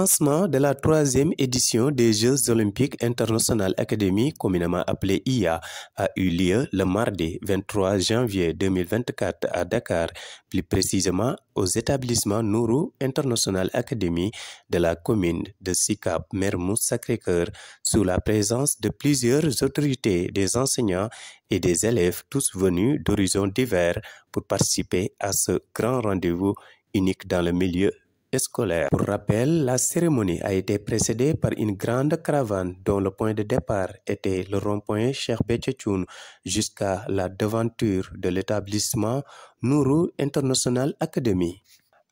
lancement de la 3e édition des Jeux olympiques internationaux académiques, communément appelés IA, a eu lieu le mardi 23 janvier 2024 à Dakar, plus précisément aux établissements Nourou International Academy de la commune de Sicap Mermoz Sacré-Cœur, sous la présence de plusieurs autorités, des enseignants et des élèves, tous venus d'horizons divers pour participer à ce grand rendez-vous unique dans le milieu scolaire. Pour rappel, la cérémonie a été précédée par une grande caravane dont le point de départ était le rond-point Cheikh Béthio Thioune jusqu'à la devanture de l'établissement Nourou International Academy.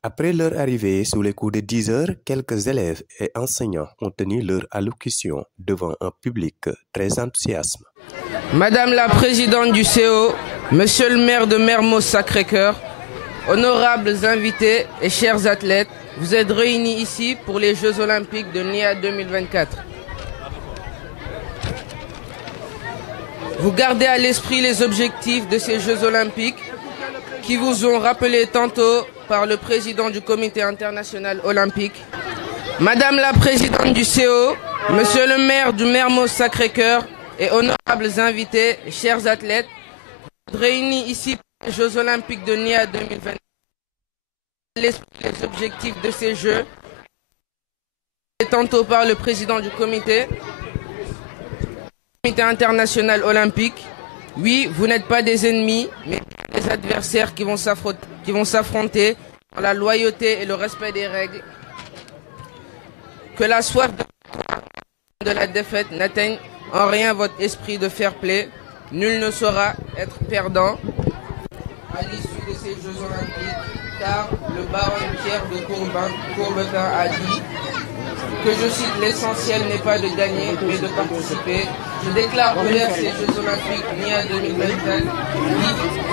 Après leur arrivée, sous les coups de 10 heures, quelques élèves et enseignants ont tenu leur allocution devant un public très enthousiaste. Madame la présidente du CO, monsieur le maire de Mermoz Sacré-Cœur, honorables invités et chers athlètes, vous êtes réunis ici pour les Jeux olympiques de NIA 2024. Vous gardez à l'esprit les objectifs de ces Jeux olympiques qui vous ont rappelés tantôt par le président du comité international olympique, Madame la présidente du CO, monsieur le maire du Mermoz Sacré-Cœur et honorables invités et chers athlètes, vous êtes réunis ici pour les Jeux olympiques de NIA 2024. Les objectifs de ces Jeux, et tantôt par le président du comité international olympique. Oui, vous n'êtes pas des ennemis, mais des adversaires qui vont s'affronter dans la loyauté et le respect des règles. Que la soif de la défaite n'atteigne en rien votre esprit de fair play. Nul ne saura être perdant à l'issue de ces Jeux olympiques. Car le baron Pierre de Coubertin a dit que, je cite, l'essentiel n'est pas de gagner mais de participer. Je déclare ouvert ces Jeux olympiques NIA 2024.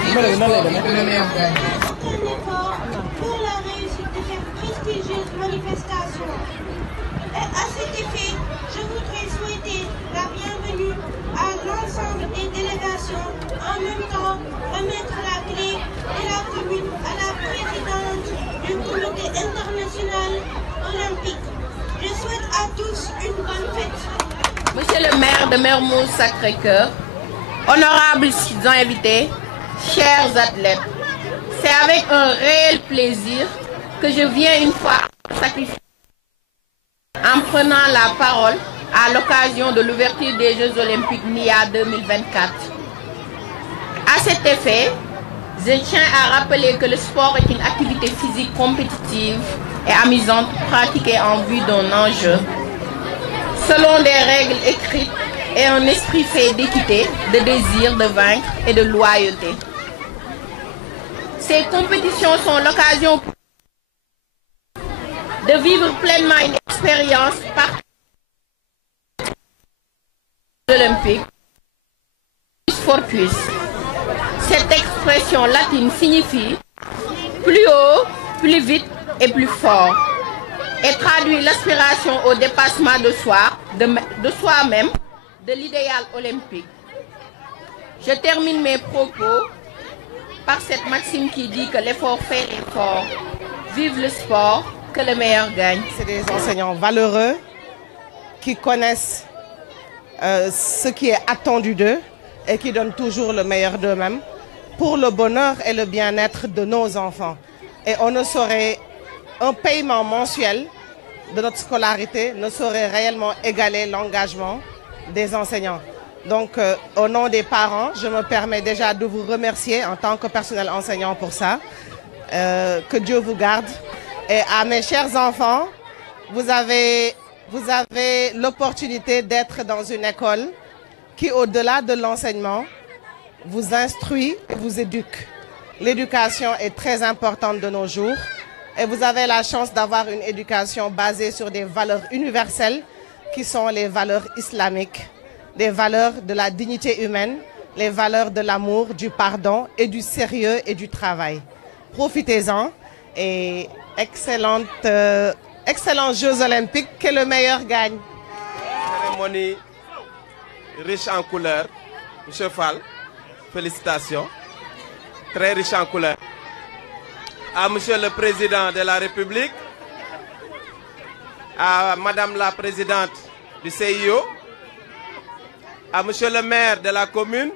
Vive le sport, vive le meilleur gagne. Pour la réussite de cette prestigieuse manifestation. Et à cet effet, je voudrais souhaiter la bienvenue à l'ensemble des délégations, en même temps remettre la clé de la commune à la présidente du comité international olympique. Je souhaite à tous une bonne fête. Monsieur le maire de Mermoz Sacré-Cœur, honorables invités, chers athlètes, c'est avec un réel plaisir que je viens une fois sacrifier en prenant la parole à l'occasion de l'ouverture des Jeux olympiques NIA 2024. À cet effet, je tiens à rappeler que le sport est une activité physique compétitive et amusante pratiquée en vue d'un enjeu, selon des règles écrites et un esprit fait d'équité, de désir de vaincre et de loyauté. Ces compétitions sont l'occasion de vivre pleinement une expérience olympique fortuus. Cette expression latine signifie plus haut, plus vite et plus fort et traduit l'aspiration au dépassement de soi, de soi-même, de l'idéal olympique. Je termine mes propos par cette maxime qui dit que l'effort fait l'effort. Vive le sport, que le meilleur gagne. C'est des enseignants valeureux qui connaissent ce qui est attendu d'eux et qui donnent toujours le meilleur d'eux-mêmes pour le bonheur et le bien-être de nos enfants. Et on ne saurait, un paiement mensuel de notre scolarité ne saurait réellement égaler l'engagement des enseignants. Donc, au nom des parents, je me permets déjà de vous remercier en tant que personnel enseignant pour ça. Que Dieu vous garde. Et à mes chers enfants, vous avez l'opportunité d'être dans une école qui, au-delà de l'enseignement, vous instruit et vous éduque. L'éducation est très importante de nos jours et vous avez la chance d'avoir une éducation basée sur des valeurs universelles qui sont les valeurs islamiques, les valeurs de la dignité humaine, les valeurs de l'amour, du pardon et du sérieux et du travail. Profitez-en et excellents Jeux olympiques, que le meilleur gagne. Cérémonie riche en couleurs. Monsieur Fall, félicitations. Très riche en couleurs. À Monsieur le Président de la République, à Madame la Présidente du CIO, à Monsieur le maire de la commune,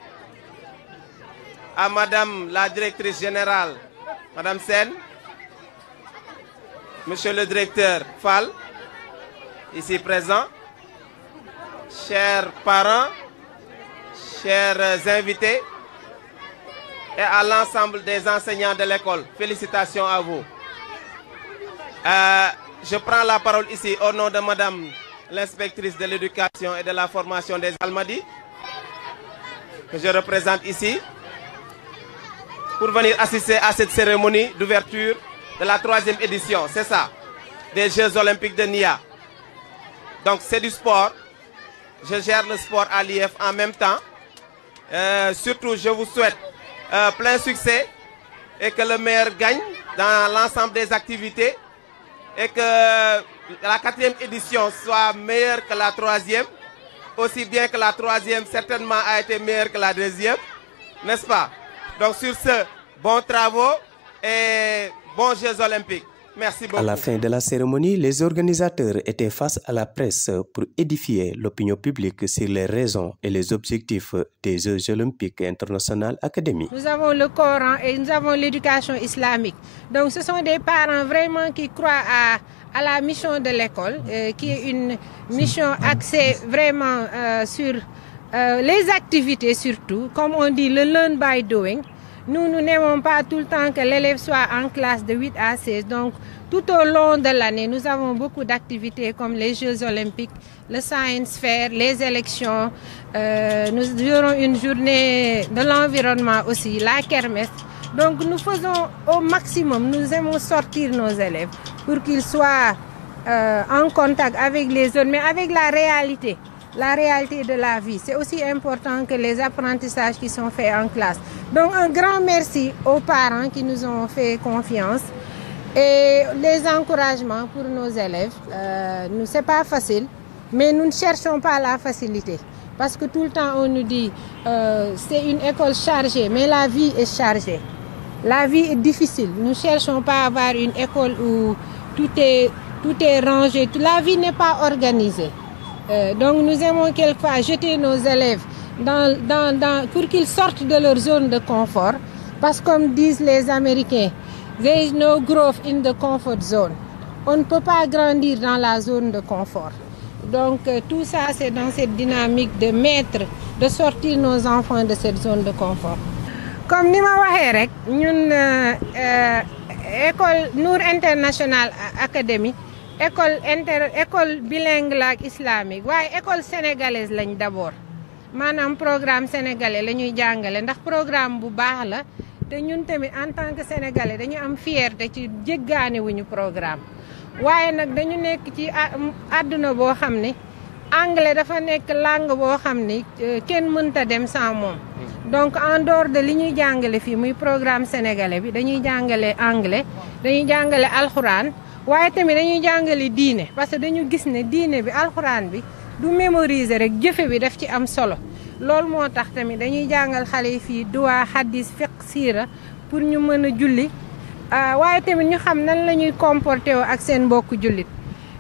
à Madame la Directrice Générale, Madame Sen, Monsieur le Directeur Fall, ici présent, chers parents, chers invités, et à l'ensemble des enseignants de l'école. Félicitations à vous. Je prends la parole ici au nom de Madame l'inspectrice de l'éducation et de la formation des Almadies, que je représente ici, pour venir assister à cette cérémonie d'ouverture de la 3e édition, c'est ça, des Jeux Olympiques de Nia. Donc c'est du sport. Je gère le sport à l'IF en même temps. Surtout, je vous souhaite plein succès et que le meilleur gagne dans l'ensemble des activités et que la 4e édition soit meilleure que la 3e, aussi bien que la 3e certainement a été meilleure que la 2e, n'est-ce pas? Donc sur ce, bons travaux et bons Jeux Olympiques. Merci beaucoup. À la fin de la cérémonie, les organisateurs étaient face à la presse pour édifier l'opinion publique sur les raisons et les objectifs des Jeux Olympiques International Academy. Nous avons le Coran et nous avons l'éducation islamique. Donc ce sont des parents vraiment qui croient à la mission de l'école, qui est une mission axée vraiment sur les activités surtout. Comme on dit, le learn by doing. Nous n'aimons pas tout le temps que l'élève soit en classe de 8 à 16. Donc, tout au long de l'année, nous avons beaucoup d'activités comme les Jeux Olympiques, le Science Fair, les élections. Nous aurons une journée de l'environnement aussi, la kermesse. Donc, nous faisons au maximum, nous aimons sortir nos élèves pour qu'ils soient en contact avec les autres, mais avec la réalité de la vie. C'est aussi important que les apprentissages qui sont faits en classe. Donc un grand merci aux parents qui nous ont fait confiance et les encouragements pour nos élèves. Ce n'est pas facile, mais nous ne cherchons pas la facilité. Parce que tout le temps on nous dit c'est une école chargée, mais la vie est chargée. La vie est difficile. Nous ne cherchons pas à avoir une école où tout est rangé. La vie n'est pas organisée. Donc nous aimons quelquefois jeter nos élèves pour qu'ils sortent de leur zone de confort. Parce que comme disent les Américains, there is no growth in the comfort zone. On ne peut pas grandir dans la zone de confort. Donc tout ça c'est dans cette dynamique de sortir nos enfants de cette zone de confort. Comme ni ma waxee rek ñun école Nour International Academy école bilingue la ak islamique waaye école sénégalaise lañ d'abord maanaam programme sénégalais la ñuy jàngale ndax programme bu baax la te ñun tamit en tant que sénégalais dañu am fierté ci jéggaane wuñu programme waaye nag dañu nekk ci àdduna boo xam ne anglais dafa nekk langue boo xam ne kenn mënta dem sans moom donc en dehors de li ñuy jàngale fii muy programme sénégalais bi dañuy jàngale anglais dañuy jàngale alxuraan waaye tamit dañuy jàngale diine parce que dañu gis ne diine bi alxuraan bi du mémoriser rek jëfe bi daf ci am solo loolu moo tax tamit dañuy jàngal xale yi fii duwaa hadis fiqh siira pour ñu mën a julli waaye tamit ñu xam nan la ñuy comporté woo ak seen mbokku jullit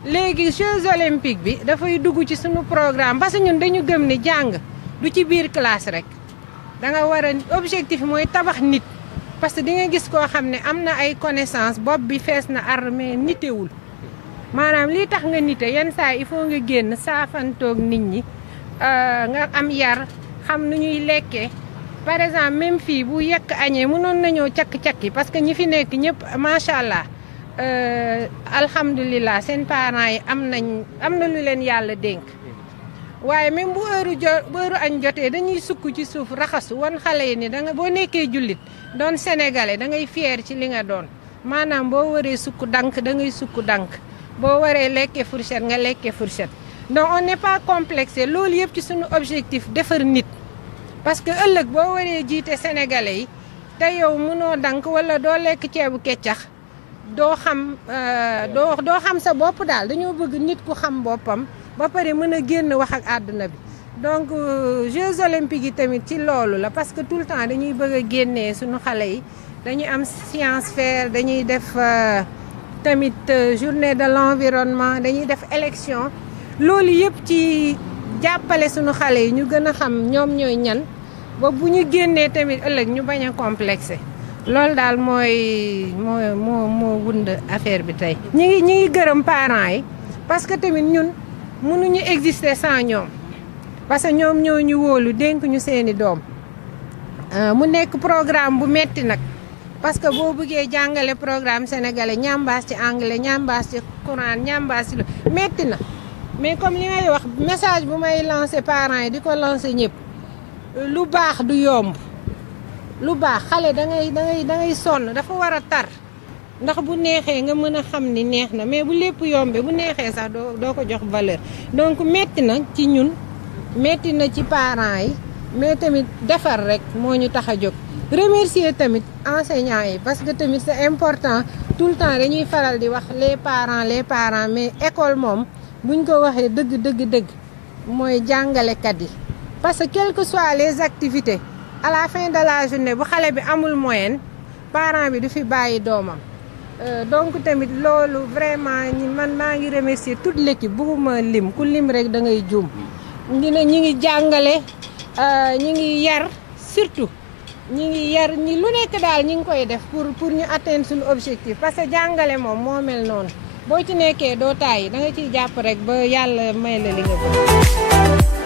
léegi Jeux olympiques bi dafay dugg ci suñu programme parce que ñun dañu gëm ne jàng du ci biir classe rek da nga war a objectif mooy tabax nit parce que di nga gis koo xam ne am na ay connaissance bopp bi fees na armée nitewul maanaam lii tax nga nite yenn saa il faut nga génn saafantoog nit ñi nga am yar xam nu ñuy lekkee par exemple même fii bu yekk añee mënoon nañoo cakk-cakki parce que ñi fi nekk ñëpp macha allah alhamdulilah seen parents yi am na lu leen yàlla dénk waaye même bu heure añ jotee dañuy sukk ci suuf raxasu wan xale yi ni boo nekkee jullit doon sénégalais da ngay fier ci li nga doon maanaam boo waree sukk dank da ngay sukk dank boo waree lekkee fourchette nga lekkee fourchette donc on n'est pas complexé loolu yëpp ci suñu objectif defar nit parce que ëllëg boo waree jiite sénégalais yi te yow mënoo dank wala doo lekk ceebu keccax doo xam sa bopp daal dañoo bëgg nit ku xam boppam ba pare mën a génn wax ak àdduna bi donc Jeux olympiques yi tamit ci loolu la parce que tout le temps dañuy bëgg a génnee suñu xale yi dañuy am science fair dañuy def tamit journée de l'environnement dañuy def élection loolu yëpp ci jàppale suñu xale yi ñu gën a xam ñoom ñooy ñan ba bu ñu génnee tamit ëllëg ñu bañ a complexé loolu daal moo wund affaire bi tey. ñi ngi gërëm parents yi parce que tamit ñun mënuñu exister sans ñoom parce que ñoom ñoo ñu wóolu dénk ñu seeni doom mu nekk programme bu metti nag parce que boo bëggee jàngale programme sénégalais ñambaas ci anglais ñambaas ci courant ñambaas ci metti na mais comme li may wax message bu may lancer parents yi di ko lancer ñëpp lu baax du yomb lu baax xale da ngay sonn dafa war a tar ndax bu neexee nga mën a xam ni neex na mais bu lépp yombee bu neexee sax doo ko jox valeur donc metti na ci ñun metti na ci parents yi mais tamit defar rek moo ñu tax a jóg remercier tamit enseignants yi parce que tamit c'est important tout le temps dañuy faral di wax les parents mais école moom buñ ko waxee dëgg mooy jàngalekat yi parce que quelles que soient les activités à la fin de la journée bu xale bi amul moyenne parent bi du fi bàyyi doomam donc tamit loolu vraiment man maa ngi remercier toute l'équipe bëgguma lim ku lim rek da ngay juum ñi ngi jàngale ñi ngi yar surtout ñi ngi yar ñi lu nekk daal ñi ngi koy def pour ñu atteindre suñu objectif parce que jàngale moom moo mel noonu boo ci nekkee doo tàyyi da nga ciy jàpp rek ba yàlla may la li nga bëgg